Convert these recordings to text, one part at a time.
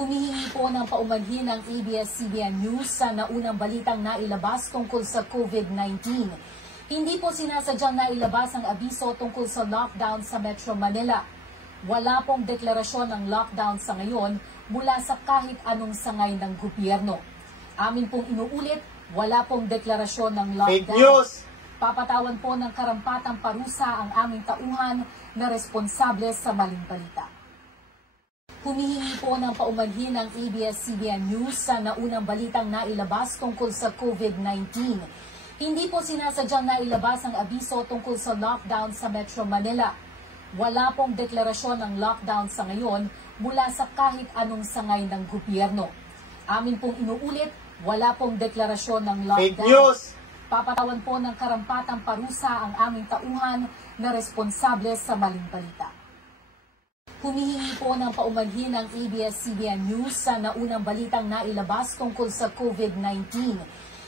Humihingi po ng paumanhin ng ABS-CBN News sa naunang balitang nailabas tungkol sa COVID-19. Hindi po sinasadyang nailabas ang abiso tungkol sa lockdown sa Metro Manila. Wala pong deklarasyon ng lockdown sa ngayon mula sa kahit anong sangay ng gobyerno. Amin pong inuulit, wala pong deklarasyon ng lockdown. Fake news! Papatawan po ng karampatang parusa ang aming tauhan na responsable sa maling balita. Humihingi po ng paumanhin ng ABS-CBN News sa naunang balitang nailabas tungkol sa COVID-19. Hindi po sinasadyang nailabas ang abiso tungkol sa lockdown sa Metro Manila. Wala pong deklarasyon ng lockdown sa ngayon mula sa kahit anong sangay ng gobyerno. Amin pong inuulit, wala pong deklarasyon ng lockdown. Fake news! Papatawan po ng karampatang parusa ang aming tauhan na responsable sa maling balita. Humihingi po ng paumanhin ng ABS-CBN News sa naunang balitang nailabas tungkol sa COVID-19.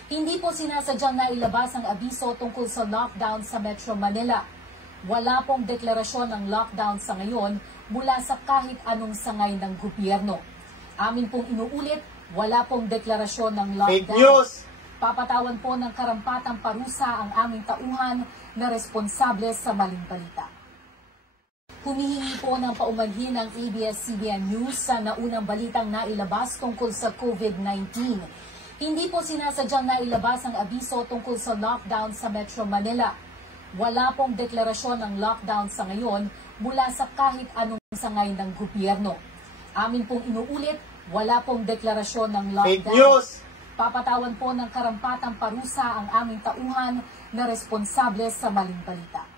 Hindi po sinasadyang nailabas ang abiso tungkol sa lockdown sa Metro Manila. Wala pong deklarasyon ng lockdown sa ngayon mula sa kahit anong sangay ng gobyerno. Amin pong inuulit, wala pong deklarasyon ng lockdown. Fake news! Papatawan po ng karampatang parusa ang aming tauhan na responsable sa maling balita. Humihingi po ng paumanhin ng ABS-CBN News sa naunang balitang nailabas tungkol sa COVID-19. Hindi po sinasadyang nailabas ang abiso tungkol sa lockdown sa Metro Manila. Wala pong deklarasyon ng lockdown sa ngayon mula sa kahit anong sangay ng gobyerno. Amin pong inuulit, wala pong deklarasyon ng lockdown. Fake news! Papatawan po ng karampatang parusa ang aming tauhan na responsable sa maling balita.